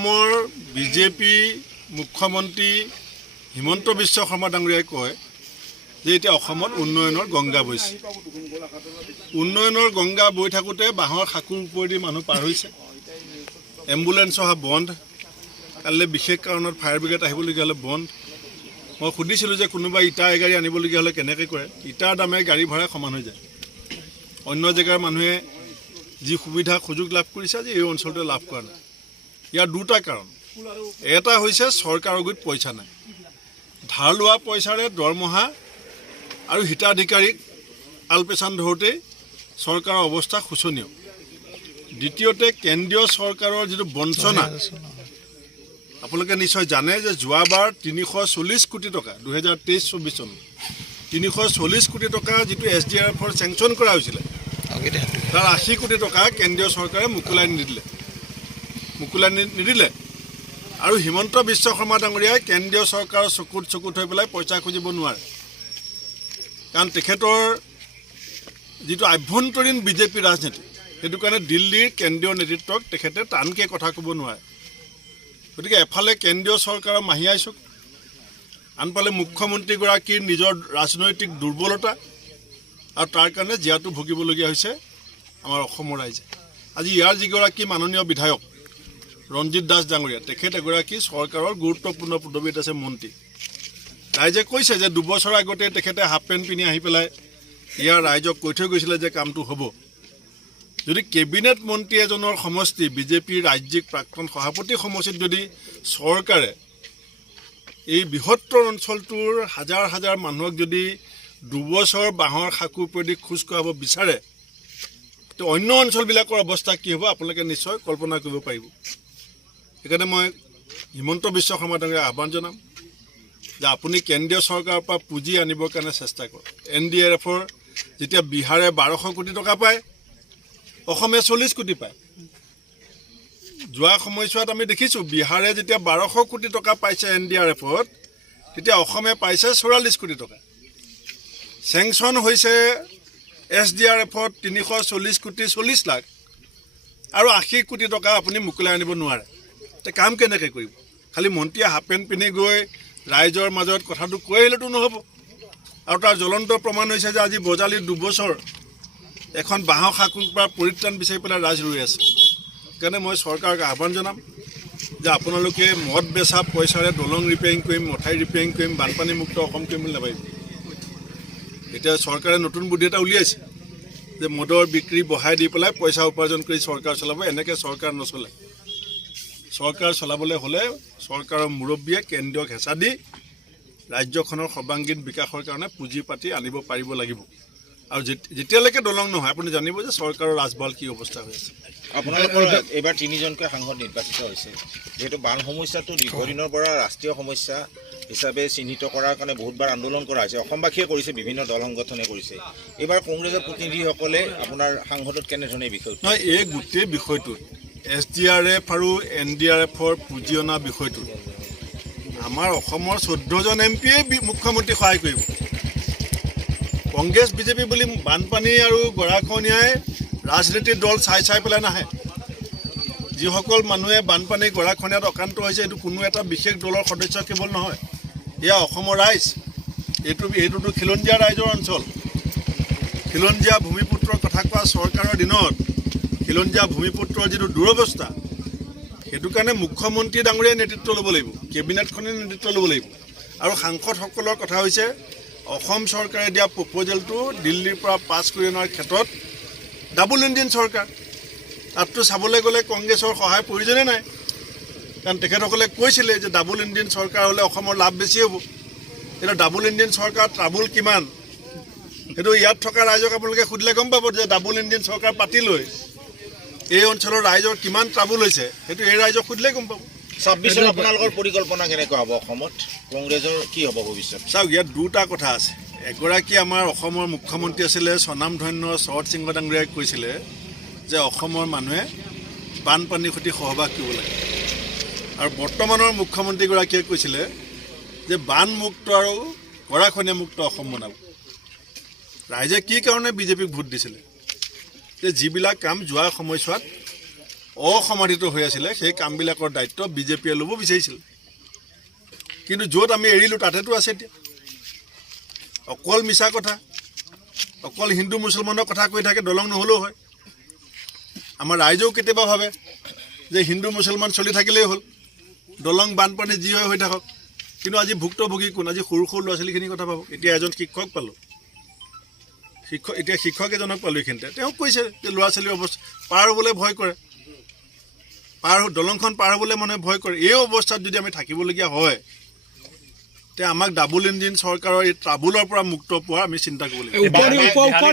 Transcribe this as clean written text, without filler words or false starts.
অসমৰ বিজেপি মুখ্যমন্ত্ৰী হিমন্ত বিশ্ব শৰ্মা ডাঙৰীয়াই কয় যে এতিয়া অসমত উন্নয়নৰ গংগা বৈছে। উন্নয়নৰ গংগা বৈ থাকোঁতে বাঁহৰ সাঁকোৰ ওপৰেদি মানুহ পাৰ হৈছে। এম্বুলেন্স অহা বন্ধ। কাইলৈ বিশেষ কাৰণত ফায়াৰ ব্ৰিগেড আহিবলগীয়া হ'লে বন্ধ। মই সুধিছিলোঁ যে কোনোবা ইটা এগাড়ী আনিবলগীয়া হ'লে কেনেকৈ কৰে। ইটাৰ দামে গাড়ী ভাড়া সমান হৈ যায়। অন্য জেগাৰ মানুহে যি সুবিধা সুযোগ লাভ কৰিছে আজি এই অঞ্চলটোৱে লাভ কৰা নাই। ইয়াৰ দুটা কাৰণ। এটা হৈছে চৰকাৰৰ গুৰিত পইচা নাই। ধাৰ লোৱা পইচাৰে দৰমহা আৰু হিতাধিকাৰীক আলপেচান ধৰোঁতেই চৰকাৰৰ অৱস্থা শোচনীয়। দ্বিতীয়তে কেন্দ্ৰীয় চৰকাৰৰ যিটো বঞ্চনা, আপোনালোকে নিশ্চয় জানে যে যোৱাবাৰ 340 কোটি টকা 2023-24 চন 340 কোটি টকা যিটো SDRFৰ চেংচন কৰা হৈছিলে, তাৰ 80 কোটি টকা কেন্দ্ৰীয় চৰকাৰে মোকলাই নিদিলে। আৰু হিমন্ত বিশ্ব শৰ্মা ডাঙৰীয়াই কেন্দ্ৰীয় চৰকাৰৰ চকুত হৈ পেলাই পইচা খুজিব নোৱাৰে। কাৰণ তেখেতৰ যিটো আভ্যন্তৰীণ বিজেপি ৰাজনীতি, সেইটো কাৰণে দিল্লীৰ কেন্দ্ৰীয় নেতৃত্বক তেখেতে টানকৈ কথা ক'ব নোৱাৰে। গতিকে এফালে কেন্দ্ৰীয় চৰকাৰৰ মাহিয়াই চক, আনফালে মুখ্যমন্ত্ৰীগৰাকীৰ নিজৰ ৰাজনৈতিক দুৰ্বলতা, আৰু তাৰ কাৰণে জীয়াতু ভুগিবলগীয়া হৈছে আমাৰ অসমৰ ৰাইজে। আজি ইয়াৰ যিগৰাকী মাননীয় বিধায়ক ৰঞ্জিত দাস ডাঙৰীয়া, তেখেত এগৰাকী চৰকাৰৰ গুৰুত্বপূৰ্ণ পদবীত আছে মন্ত্ৰী। ৰাইজে কৈছে যে 2 বছৰ আগতে তেখেতে হাফ পেণ্ট পিন্ধি আহি পেলাই ইয়াৰ ৰাইজক কৈ থৈ গৈছিলে যে কামটো হ'ব। যদি কেবিনেট মন্ত্ৰী এজনৰ সমষ্টি বিজেপিৰ ৰাজ্যিক প্ৰাক্তন সভাপতি সমষ্টিত যদি চৰকাৰে এই বৃহত্তৰ অঞ্চলটোৰ হাজাৰ হাজাৰ মানুহক যদি 2 বছৰ বাঁহৰ সাঁকোৰ ওপৰেদি খোজ কঢ়াব বিচাৰে, তো অন্য অঞ্চলবিলাকৰ অৱস্থা কি হ'ব আপোনালোকে নিশ্চয় কল্পনা কৰিব পাৰিব। সেইকাৰণে মই হিমন্ত বিশ্ব শৰ্মা ডাঙৰীয়াক আহ্বান জনাম যে আপুনি কেন্দ্ৰীয় চৰকাৰৰ পৰা পুঁজি আনিবৰ কাৰণে চেষ্টা কৰক। NDRFৰ যেতিয়া বিহাৰে 1200 কোটি টকা পায়, অসমে 40 কোটি পায়। যোৱা সময়ছোৱাত আমি দেখিছোঁ বিহাৰে যেতিয়া 1200 কোটি টকা পাইছে NDRFত, তেতিয়া অসমে পাইছে 44 কোটি টকা। চেংচন হৈছে SDRFত 340 কোটি 40 লাখ, আৰু 80 কোটি টকা আপুনি মোকলাই আনিব নোৱাৰে। তে কাম কেনেকৈ কৰিব? খালি মন্ত্ৰীয়ে হাফ পেণ্ট পিন্ধি গৈ ৰাইজৰ মাজত কথাটো কৈ আহিলেতো নহ'ব। আৰু তাৰ জ্বলন্ত প্ৰমাণ হৈছে যে আজি বজালিৰ 2 বছৰ এখন বাঁহৰ সাঁকোৰ পৰা পৰিত্ৰাণ বিচাৰি পেলাই ৰাইজ ৰৈ আছে। সেইকাৰণে মই চৰকাৰক আহ্বান জনাম যে আপোনালোকে মদ বেচা পইচাৰে দলং ৰিপেয়াৰিং কৰিম, মথাউৰি ৰিপেয়াৰিং কৰিম, বানপানীমুক্ত অসম কৰিম বুলি নাভাবিব। এতিয়া চৰকাৰে নতুন বুদ্ধি এটা উলিয়াইছে যে মদৰ বিক্ৰী বঢ়াই দি পেলাই পইচা উপাৰ্জন কৰি চৰকাৰ চলাব। এনেকৈ চৰকাৰ নচলে। চৰকাৰ চলাবলৈ হ'লে চৰকাৰৰ মুৰব্বীয়ে কেন্দ্ৰীয়ক হেঁচা দি ৰাজ্যখনৰ সৰ্বাংগীন বিকাশৰ কাৰণে পুঁজি পাতি আনিব পাৰিব লাগিব। আৰু যেতিয়ালৈকে দলং নহয়, আপুনি জানিব যে চৰকাৰৰ ৰাজভাল কি অৱস্থা হৈ আছে। আপোনালোকৰ এইবাৰ 3জনকৈ সাংসদ নিৰ্বাচিত হৈছে। যিহেতু বান সমস্যাটো দীৰ্ঘদিনৰ পৰা ৰাষ্ট্ৰীয় সমস্যা হিচাপে চিহ্নিত কৰাৰ কাৰণে বহুতবাৰ আন্দোলন কৰা হৈছে। অসমবাসীয়ে কৰিছে, বিভিন্ন দল সংগঠনে কৰিছে। এইবাৰ কংগ্ৰেছৰ প্ৰতিনিধিসকলে আপোনাৰ সাংসদত কেনেধৰণে এই বিষয়টো? নহয়, এই গোটেই বিষয়টোত SDRF আৰু NDRFৰ পুঁজি অনা বিষয়টোত আমাৰ অসমৰ 14জন MPয়ে মুখ্যমন্ত্ৰীক সহায় কৰিব। কংগ্ৰেছ বিজেপি বুলি বানপানী আৰু গৰাখহনীয়াই ৰাজনীতিৰ দল চাই পেলাই নাহে। যিসকল মানুহে বানপানী গৰাখহনীয়াত অক্ৰান্ত হৈছে, এইটো কোনো এটা বিশেষ দলৰ সদস্য কেৱল নহয়, এয়া অসমৰ ৰাইজ। এইটোতো খিলঞ্জীয়া ৰাইজৰ অঞ্চল। খিলঞ্জীয়া ভূমিপুত্ৰৰ কথা কোৱা চৰকাৰৰ দিনত খিলঞ্জীয়া ভূমিপুত্ৰৰ যিটো দুৰৱস্থা, সেইটো কাৰণে মুখ্যমন্ত্ৰী ডাঙৰীয়াই নেতৃত্ব ল'ব লাগিব, কেবিনেটখনে নেতৃত্ব ল'ব লাগিব। আৰু সাংসদসকলৰ কথা হৈছে অসম চৰকাৰে দিয়া প্ৰপ'জেলটো দিল্লীৰ পৰা পাছ কৰি অনাৰ ক্ষেত্ৰত ডাবল ইঞ্জিন চৰকাৰ। তাততো চাবলৈ গ'লে কংগ্ৰেছৰ সহায় প্ৰয়োজনেই নাই। কাৰণ তেখেতসকলে কৈছিলে যে ডাবল ইঞ্জিন চৰকাৰ হ'লে অসমৰ লাভ বেছি হ'ব। এতিয়া ডাবল ইঞ্জিন চৰকাৰ ট্ৰাবুল কিমান, সেইটো ইয়াত থকা ৰাইজক আপোনালোকে সুধিলে গম পাব যে ডাবল ইঞ্জিন চৰকাৰ পাতি লৈ এই অঞ্চলৰ ৰাইজৰ কিমান ট্ৰাবুল হৈছে, সেইটো এই ৰাইজক সুধিলে গম পাব। 26 আপোনালোকৰ পৰিকল্পনা কেনেকুৱা হ'ব? অসমত কংগ্ৰেছৰ কি হ'ব ভৱিষ্যত? চাওক, ইয়াত দুটা কথা আছে। এগৰাকী আমাৰ অসমৰ মুখ্যমন্ত্ৰী আছিলে স্বনামধন্য শৰৎ সিংহ ডাঙৰীয়াই কৈছিলে যে অসমৰ মানুহে বানপানীৰ সৈতে সহবাস কৰিব লাগে। আৰু বৰ্তমানৰ মুখ্যমন্ত্ৰীগৰাকীয়ে কৈছিলে যে বানমুক্ত আৰু গৰাখহনীয়ামুক্ত অসম বনাব। ৰাইজে কি কাৰণে বিজেপিক ভোট দিছিলে? যে যিবিলাক কাম যোৱা সময়ছোৱাত অসমাধিত হৈ আছিলে সেই কামবিলাকৰ দায়িত্ব বিজেপিয়ে ল'ব বিচাৰিছিল কিন্তু য'ত আমি এৰিলোঁ তাতেতো আছে এতিয়া অকল মিছা কথা অকল হিন্দু মুছলমানৰ কথা কৈ থাকে দলং নহ'লেও হয় আমাৰ ৰাইজেও কেতিয়াবা ভাবে যে হিন্দু মুছলমান চলি থাকিলেই হ'ল দলং বানপানী যি হয় হৈ থাকক কিন্তু আজি ভুক্তভোগী কোন আজি সৰু সৰু ল'ৰা ছোৱালীখিনিৰ কথা ভাবক এতিয়া এজন শিক্ষক পালোঁ এতিয়া শিক্ষক এজনক পালোঁ এইখিনিতে তেওঁ কৈছে যে ল'ৰা ছোৱালীৰ অৱস্থা পাৰ হ'বলৈ ভয় কৰে দলংখন পাৰ হ'বলৈ মানুহে ভয় কৰে এই অৱস্থাত যদি আমি থাকিবলগীয়া হয় তে আমাক ডাবল ইঞ্জিন চৰকাৰৰ এই ট্ৰাবুলৰ পৰা মুক্ত পোৱা আমি চিন্তা কৰিব লাগিব